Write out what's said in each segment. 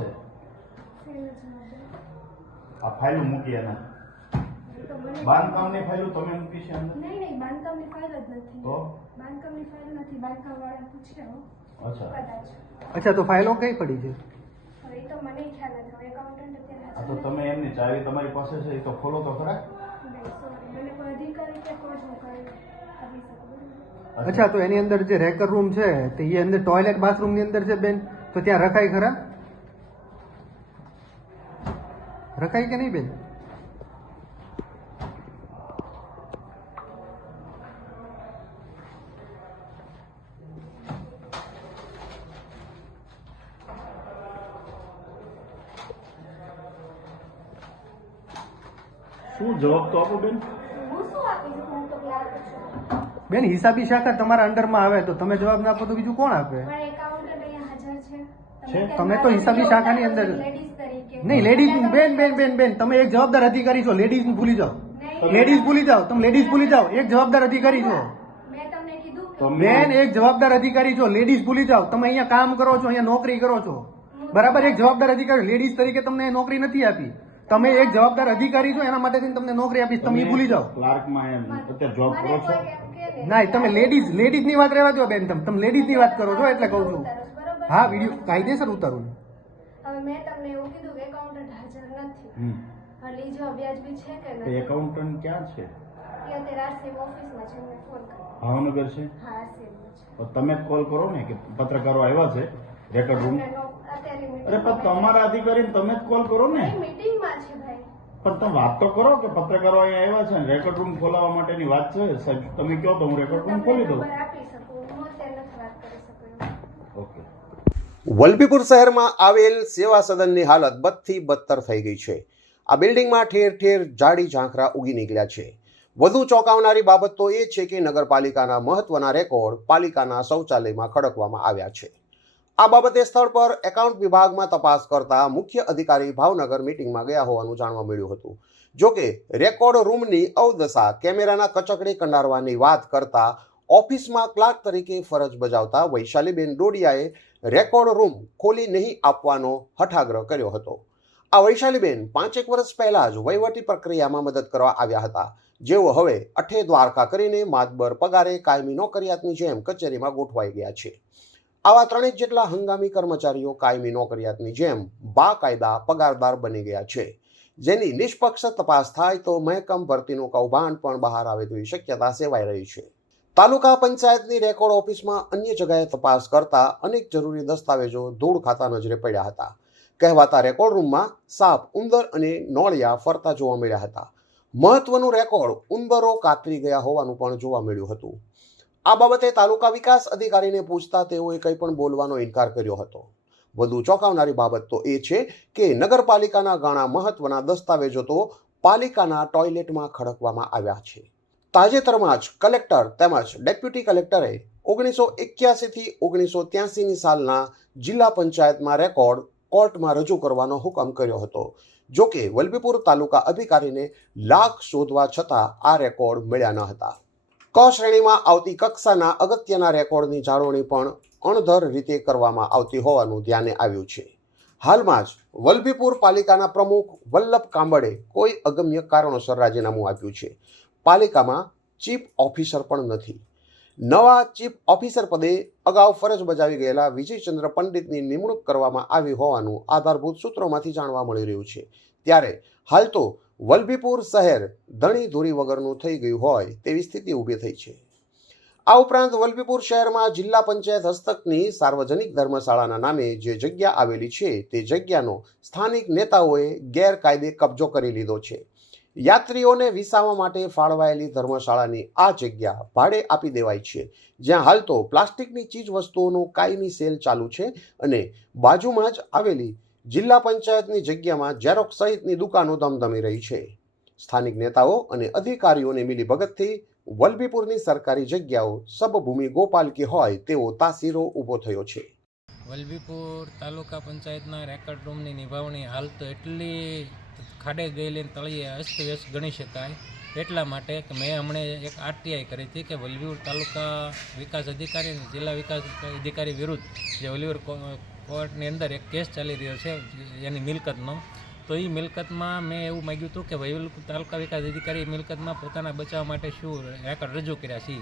છે. આ ફાઇલો મૂકી એના. બાંધકામની ફાઇલો તમે મૂકી છે અંદર નહીં નહીં બાંધકામની ફાઇલ જ નથી. તો? બાંધકામની ફાઇલ નથી બાંધકામ વાળા પૂછે અચ્છા. કદાચ. અચ્છા તો ફાઇલો કઈ પડી છે? એ તો મને ખ્યાલ નથી એકાઉન્ટન્ટ અત્યારે તો તમે એમની ચાવી તમારી પાસે છે એ તો ખોલો તો ખરા. મને કોઈ અધિકારી કે કોઈ જ? અચ્છા. તો એની અંદર જે રેકર રૂમ છે તે એ અંદર ટોયલેટ બાથરૂમની અંદર છે બેન? તો ત્યાં રખાય ખરા? રખાય કે નહીં બેન? શું જવાબ તો આપો બેન? બેન હિસાબી શાખા તમારા અંડરમાં આવે તો તમે જવાબ ના આપો તો બીજું કોણ આપે પણ એકાઉન્ટન્ટ અહીંયા હાજર છે? તમે તો હિસાબી શાખાની અંદર- નહીં લેડીઝ બેન બેન બેન બેન તમે એક જવાબદાર અધિકારી છો લેડીઝ ભૂલી જાઓ. લેડીઝ ભૂલી જાઓ તમે લેડીઝ ભૂલી જાઓ એક જવાબદાર અધિકારી છો. મેં તમને કીધું કે તમે- બેન એક જવાબદાર અધિકારી છો લેડીઝ ભૂલી જાઓ. તમે અહીંયા કામ કરો છો અહીંયા નોકરી કરો છો. બરાબર એક જવાબદાર અધિકારી લેડીઝ તરીકે તમને નોકરી નથી આપી. તમે એક જવાબદાર અધિકારી છો એના માટે થઈને તમને નોકરી આપીશ તમે ભૂલી જાઓ. ક્લાર્કમાં એમ અત્યારે જોબ કરો છો? કોઈ એમ કે ને, તમે લેડીઝ લેડીઝની વાત રહેવા દો બેન તમે તમે લેડીઝની વાત કરો છો એટલે કહું છું? હા વીડિયો કાયદેસર ઉતારું હવે મેં તમને એવું કીધું કે એકાઉન્ટન્ટ હાજર નથી. ઈ જો વ્યાજબી છે કે તો નથી? એકાઉન્ટન્ટ ક્યાં છે? એ અત્યારે આરસીએમ ઓફિસમાં છે મેં ફોન કર્યો. ભાવનગર છે? હા આરસીએમમાં છે. તો તમે જ કોલ કરો ને કે પત્રકારો આવ્યા છે રેકોર્ડ રૂમ એમણે નો- અત્યારે અરે પણ તમારા અધિકારીને તમે જ કોલ કરો ને. નહીં, છે ભાઈ. પણ તમે વાત તો કરો કે પત્રકારો અહીંયા આવ્યા છે ને રેકોર્ડ રૂમ ખોલાવવા માટેની વાત છે. સાહેબ તમે કહો તો હું રેકોર્ડ રૂમ તમને ખોલી દઉં. નંબર આપી શકું. હું અત્યારે નથી વાત કરી શકું ઓકે વલભીપુર શહેરમાં આવેલ સેવા સદનની હાલત બદથી બદતર થઈ ગઈ છે. આ બિલ્ડિંગમાં ઠેર ઠેર જાડી ઝાંખરા ઉગી નીકળ્યા છે. વધુ ચોંકાવનારી બાબત તો એ છે કે નગરપાલિકાના મહત્વના રેકોર્ડ પાલિકાના શૌચાલયમાં ખડકવામાં આવ્યા છે. આ બાબતે સ્થળ પર એકાઉન્ટ વિભાગમાં તપાસ કરતા મુખ્ય અધિકારી ભાવનગર મીટિંગમાં ગયા હોવાનું જાણવા મળ્યું હતું. જોકે રેકોર્ડ રૂમની અવદશા કેમેરાના કચકડે કંડારવાની વાત કરતા ઓફિસમાં ક્લાર્ક તરીકે ફરજ બજાવતા વૈશાલીબેન ડોડિયાએ રેકોર્ડ રૂમ ખોલી નહીં આપવાનો હઠાગ્રહ કર્યો હતો. આ વૈશાલીબેન પાંચેક વર્ષ પહેલાં જ વહીવટી પ્રક્રિયામાં મદદ કરવા આવ્યા હતા. જેઓ હવે અઠે દ્વારકા કરીને માતબર પગારે કાયમી નોકરિયાતની જેમ કચેરીમાં ગોઠવાઈ ગયા છે. આવા ત્રણેક જેટલા હંગામી કર્મચારીઓ કાયમી નોકરિયાતની જેમ બાકાયદા પગારદાર બની ગયા છે. જેની નિષ્પક્ષ તપાસ થાય તો મહેકમ ભરતીનું કૌભાંડ પણ બહાર આવે તેવી શક્યતા સેવાઈ રહી છે. તાલુકા પંચાયતની રેકોર્ડ ઓફિસમાં અન્ય જગ્યાએ તપાસ કરતા અનેક જરૂરી દસ્તાવેજો ધૂળ ખાતા નજરે પડ્યા હતા. કહેવાતા રેકોર્ડ રૂમમાં સાપ, ઉંદર અને નોળિયા ફરતા જોવા મળ્યા હતા. મહત્વનું રેકોર્ડ ઉંદરો કાતરી ગયા હોવાનું પણ જોવા મળ્યું હતું. આ બાબતે તાલુકા વિકાસ અધિકારીને પૂછતા તેઓએ કંઈ પણ બોલવાનો ઇનકાર કર્યો હતો. વધુ ચોંકાવનારી બાબત તો એ છે કે નગરપાલિકાના ઘણા મહત્વના દસ્તાવેજો તો પાલિકાના ટોયલેટમાં ખડકવામાં આવ્યા છે. તાજેતરમાં જ કલેક્ટર તેમજ ડેપ્યુટી કલેક્ટરે ઓગણીસો એક્યાસીથી ઓગણીસો ત્યાસીની સાલના જિલ્લા પંચાયતમાં રેકોર્ડ કોર્ટમાં રજૂ કરવાનો હુકમ કર્યો હતો. જો કે તાલુકા અધિકારીને લાખ શોધવા છતાં આ રેકોર્ડ મળ્યા ન હતા. ક શ્રેણીમાં આવતી કક્ષાના અગત્યના રેકોર્ડની જાળવણી પણ અણધર રીતે કરવામાં આવતી હોવાનું ધ્યાને આવ્યું છે. હાલમાં જ વલભીપુર પાલિકાના પ્રમુખ વલ્લભ કાંબળે કોઈ અગમ્ય કારણોસર રાજીનામું આપ્યું છે. પાલિકામાં ચીફ ઓફિસર પણ નથી. નવા ચીફ ઓફિસર પદે અગાઉ ફરજ બજાવી ગયેલા વિજયચંદ્ર પંડિતની નિમણૂક કરવામાં આવી હોવાનું આધારભૂત સૂત્રોમાંથી જાણવા મળી રહ્યું છે. ત્યારે હાલ તો વલભીપુર શહેર ધણી ધૂરી વગરનું થઈ ગયું હોય તેવી સ્થિતિ ઊભી થઈ છે. આ ઉપરાંત વલભીપુર શહેરમાં જિલ્લા પંચાયત હસ્તકની સાર્વજનિક ધર્મશાળાના નામે જે જગ્યા આવેલી છે તે જગ્યાનો સ્થાનિક નેતાઓએ ગેરકાયદે કબજો કરી લીધો છે. યાત્રીઓને વિસાવવા માટે ફાળવાયેલી ધર્મશાળાની આ જગ્યા ભાડે આપી દેવાય છે. જ્યાં હાલ તો પ્લાસ્ટિકની ચીજ વસ્તુઓનું કાયમી સેલ ચાલુ છે અને બાજુમાં જ આવેલી જિલ્લા પંચાયતની જગ્યામાં ઝેરોક્ષ સહિતની દુકાનો ધમધમી રહી છે. સ્થાનિક નેતાઓ અને અધિકારીઓની મિલીભગતથી વલભીપુરની સરકારી જગ્યાઓ સબભૂમિ ગોપાલકી હોય તેવો તાસીરો ઊભો થયો છે. વલભીપુર તાલુકા પંચાયતના રેકર્ડ રૂમની નિભાવણી હાલ તો એટલી ખાડે ગયેલી તળીએ અસ્તવ્યસ્ત ગણી શકાય. એટલા માટે કે મેં હમણે એક આરટીઆઈ કરી હતી કે વલભીપુર તાલુકા વિકાસ અધિકારી અને જિલ્લા વિકાસ અધિકારી વિરુદ્ધ જે વલભીપુર કોર્ટની અંદર એક કેસ ચાલી રહ્યો છે, એની મિલકતનો. તો એ મિલકતમાં મેં એવું માગ્યું હતું કે વહીવટ તાલુકા વિકાસ અધિકારી મિલકતમાં પોતાના બચાવ માટે શું રેકર્ડ રજૂ કર્યા છે.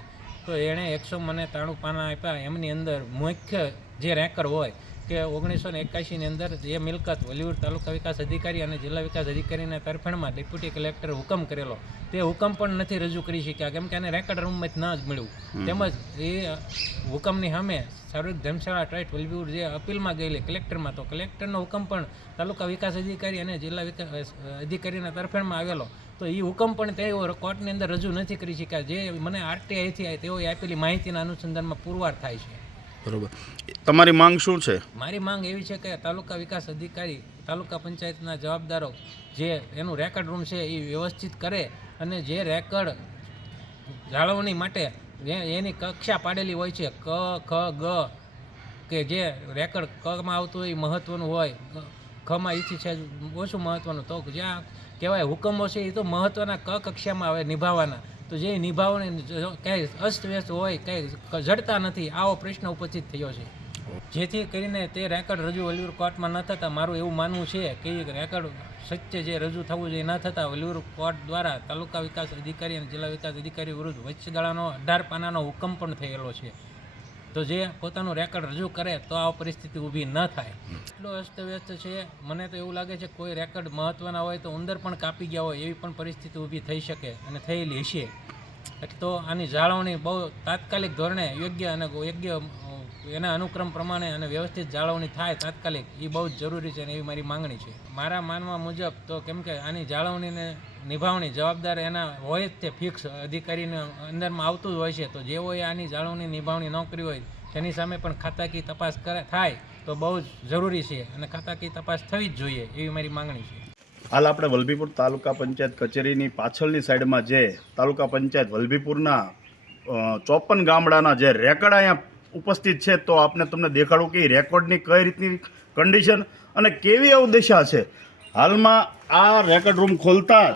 તો એણે એકસો મને ત્રાણું પાના આપ્યા. એમની અંદર મુખ્ય જે રેકર હોય કે ઓગણીસો ને એકાસીની અંદર જે મિલકત વલીવુડ તાલુકા વિકાસ અધિકારી અને જિલ્લા વિકાસ અધિકારીના તરફેણમાં ડેપ્યુટી કલેક્ટરે હુકમ કરેલો તે હુકમ પણ નથી રજૂ કરી શક્યા કેમ કે એને રેકર્ડ રૂમમાંથી ન જ મળ્યું. તેમજ એ હુકમની સામે સાર્વજનિક ધર્મશાળા ટ્રસ્ટ વલભીપુર જે અપીલમાં ગયેલી કલેક્ટરમાં તો કલેક્ટરનો હુકમ પણ તાલુકા વિકાસ અધિકારી અને જિલ્લા વિકાસ અધિકારીના તરફેણમાં આવેલો તો એ હુકમ પણ તેઓ કોર્ટની અંદર રજૂ નથી કરી શક્યા. જે મને આરટીઆઈથી તેઓએ આપેલી માહિતીના અનુસંધાનમાં પુરવાર થાય છે. બરોબર. તમારી માંગ શું છે? મારી માંગ એવી છે કે તાલુકા વિકાસ અધિકારી, તાલુકા પંચાયતના જવાબદારો જે એનું રેકર્ડ રૂમ છે એ વ્યવસ્થિત કરે અને જે રેકર્ડ જાળવણી માટે એની કક્ષા પાડેલી હોય છે. ક, ખ, ગ કે જે રેકર્ડ કમાં આવતું હોય એ મહત્ત્વનું હોય. ખમાં ઈથી છે ઓછું મહત્ત્વનું તો જ્યાં કહેવાય હુકમો છે એ તો મહત્ત્વના ક કક્ષામાં આવે, નિભાવવાના. તો જે નિભાવને જો અસ્ત અસ્તવ્યસ્ત હોય ક્યાંય જડતા નથી, આવો પ્રશ્ન ઉપસ્થિત થયો છે. જેથી કરીને તે રેકર્ડ રજૂ વલીવર કોર્ટમાં ન થતાં મારું એવું માનવું છે કે રેકર્ડ સત્ય જે રજૂ થવું જોઈએ ન થતાં વલીવર કોર્ટ દ્વારા તાલુકા વિકાસ અધિકારી અને જિલ્લા વિકાસ અધિકારી વિરુદ્ધ વચ્ચેગાળાનો અઢાર પાનાનો હુકમ પણ થયેલો છે. તો જે પોતાનું રેકર્ડ રજૂ કરે તો આ પરિસ્થિતિ ઊભી ન થાય. એટલો અસ્તવ્યસ્ત છે, મને તો એવું લાગે છે કોઈ રેકર્ડ મહત્ત્વના હોય તો ઉંદર પણ કાપી ગયા હોય એવી પણ પરિસ્થિતિ ઊભી થઈ શકે અને થયેલી હશે. તો આની જાળવણી બહુ તાત્કાલિક ધોરણે યોગ્ય અને યોગ્ય એના અનુક્રમ પ્રમાણે અને વ્યવસ્થિત જાળવણી થાય તાત્કાલિક એ બહુ જ જરૂરી છે અને એવી મારી માંગણી છે. મારા માનવા મુજબ તો કેમ કે આની જાળવણીને નિભાવણી જવાબદાર એના હોય જ તે ફિક્સ અધિકારીને અંદરમાં આવતું જ હોય છે. તો જે હોય આની જાળવણી નિભાવણી ન કરી હોય, તેની સામે પણ ખાતાકીય તપાસ કરે થાય, તો બહુ જ જરૂરી છે અને ખાતાકીય તપાસ થવી જ જોઈએ એવી મારી માંગણી છે. હાલ આપણે વલભીપુર તાલુકા પંચાયત કચેરીની પાછળની સાઈડમાં જે તાલુકા પંચાયત વલભીપુરના ચોપન ગામડાના જે રેકડ અહીંયા ઉપસ્થિત છે, તો આપને તમને દેખાડું કે રેકોર્ડની કઈ રીતની કન્ડિશન અને કેવી અવદશા છે. હાલમાં આ રેકોર્ડ રૂમ ખોલતા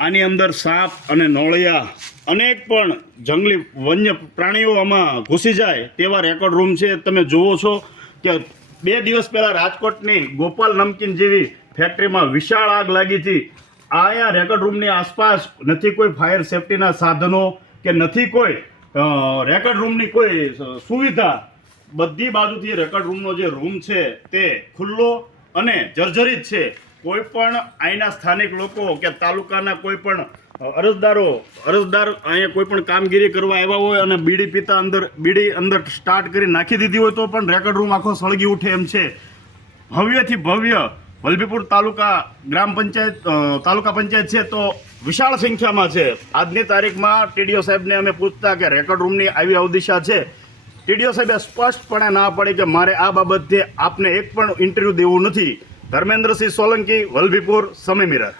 આની અંદર સાપ અને નોળિયા અનેક પણ જંગલી વન્ય પ્રાણીઓ આમાં ઘૂસી જાય તેવા રેકોર્ડ રૂમ છે. તમે જુઓ છો કે બે દિવસ પહેલાં રાજકોટની ગોપાલ નમકીન જેવી ફેક્ટરીમાં વિશાળ આગ લાગી હતી. આ અહીંયા રેકોર્ડ રૂમની આસપાસ નથી કોઈ ફાયર સેફટીના સાધનો કે નથી કોઈ રેકોર્ડ રૂમની કોઈ સુવિધા બધી બાજુથી રેકોર્ડ રૂમનો જે રૂમ છે તે ખુલ્લો અને જર્જરિત છે. કોઈ પણ અહીંના સ્થાનિક લોકો કે તાલુકાના કોઈ પણ અરજદારો, અરજદાર અહીંયા કોઈ પણ કામગીરી કરવા આવ્યા હોય અને બીડી પીતા અંદર, બીડી અંદર સ્ટાર્ટ કરી નાખી દીધી હોય તો પણ રેકોર્ડ રૂમ આખો સળગી ઉઠે એમ છે. ભવ્યથી ભવ્ય વલભીપુર તાલુકા ગ્રામ પંચાયત તાલુકા પંચાયત છે તો વિશાળ સંખ્યામાં છે. આજની તારીખમાં ટીડીઓ સાહેબને અમે પૂછતા કે રેકોર્ડ રૂમની આવી અવદિશા છે. ટીડીઓ સાહેબે સ્પષ્ટપણે ના પાડી કે મારે આ બાબતે આપને એક પણ ઇન્ટરવ્યૂ દેવું નથી. ધર્મેન્દ્રસિંહ સોલંકી, વલભીપુર, સમય મિરર.